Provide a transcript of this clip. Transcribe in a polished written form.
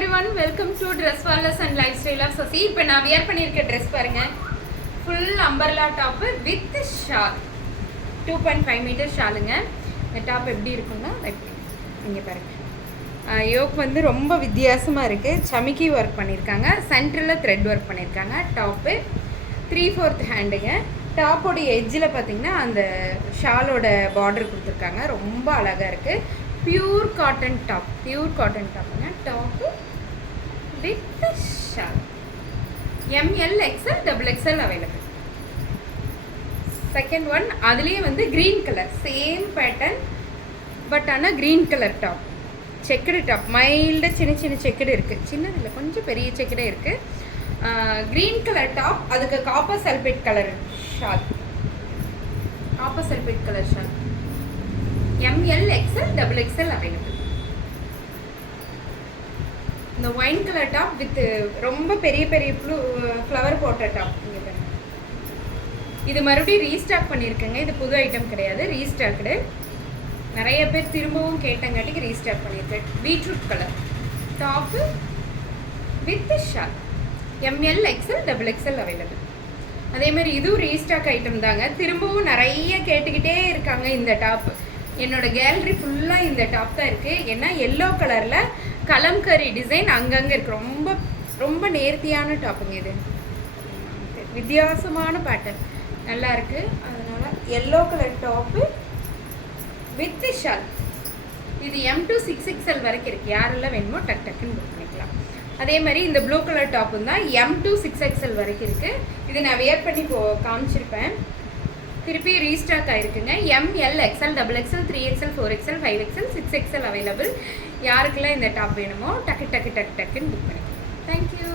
everyone, welcome to Dress Wallers and Lifestyle of Sasi. இப்போ நான் wear பண்ணியிருக்க dress பாருங்க, full umbrella top with shawl, 2.5 meter ஷாலுங்க. இந்த டாப் எப்படி இருக்குன்னா இங்கே பாருங்க, யோக் வந்து ரொம்ப வித்தியாசமாக இருக்குது. சமிக்கி ஒர்க் பண்ணியிருக்காங்க, சென்டரில் த்ரெட் ஒர்க் பண்ணியிருக்காங்க. டாப்பு 3/4 ஹேண்டுங்க. டாப்போடைய எட்ஜில் பார்த்தீங்கன்னா அந்த ஷாலோட பார்டர் கொடுத்துருக்காங்க, ரொம்ப அழகாக இருக்குது. பியூர் காட்டன் டாப்புங்க. Top with shawl, ML XL XXL available. Second one அதுலேயே வந்து green colour, same pattern but ஆனால் green colour top, checked top, மைல்டாக சின்ன செக்குடு இருக்குது, சின்னதில் கொஞ்சம் பெரிய செக்குடே இருக்குது. க்ரீன் கலர் டாப், அதுக்கு copper sulphate colour shawl, ML XL XXL available. இந்த ஒயின் கலர் டாப் வித் ரொம்ப பெரிய ஃப்ளவர் போட்ட டாப். இங்கே பாருங்க, இது மறுபடியும் ரீஸ்டாக் பண்ணியிருக்கேங்க. இது புது ஐட்டம் கிடையாது, ரீஸ்டாக்டு. நிறைய பேர் திரும்பவும் கேட்டங்காட்டிக்கு ரீஸ்டாக் பண்ணியிருக்கேன். Beetroot colour top with shawl, ML XL XXL available. அதேமாதிரி இதுவும் ரீஸ்டாக் ஐட்டம் தாங்க. திரும்பவும் நிறைய கேட்டுக்கிட்டே இருக்காங்க இந்த டாப்பு. என்னோட கேலரி ஃபுல்லாக இந்த டாப் தான் இருக்குது. ஏன்னா எல்லோ கலரில் கலம்கரி டிசைன் அங்கங்கே இருக்குது. ரொம்ப ரொம்ப நேர்த்தியான டாப்புங்க. இது வித்தியாசமான பேட்டர்ன், நல்லா இருக்குது. அதனால் yellow colour top with shawl. இது M to 6XL வரைக்கும் இருக்குது. யாரெல்லாம் வேணுமோ டக்குன்னு புக் பண்ணிக்கலாம். அதே மாதிரி இந்த ப்ளூ கலர் டாப்பும் தான் M to 6XL வரைக்கும் இருக்குது. இது நான் வியர் பண்ணி காமிச்சிருப்பேன். திருப்பி ரீஸ்டாக் ஆகிருக்குங்க. ML XL XXL 3XL 4XL 5XL 6XL available. யாருக்கெல்லாம் இந்த டாப் வேணுமோ டக்குன்னு புக் பண்ணிக்கலாம். தேங்க்யூ.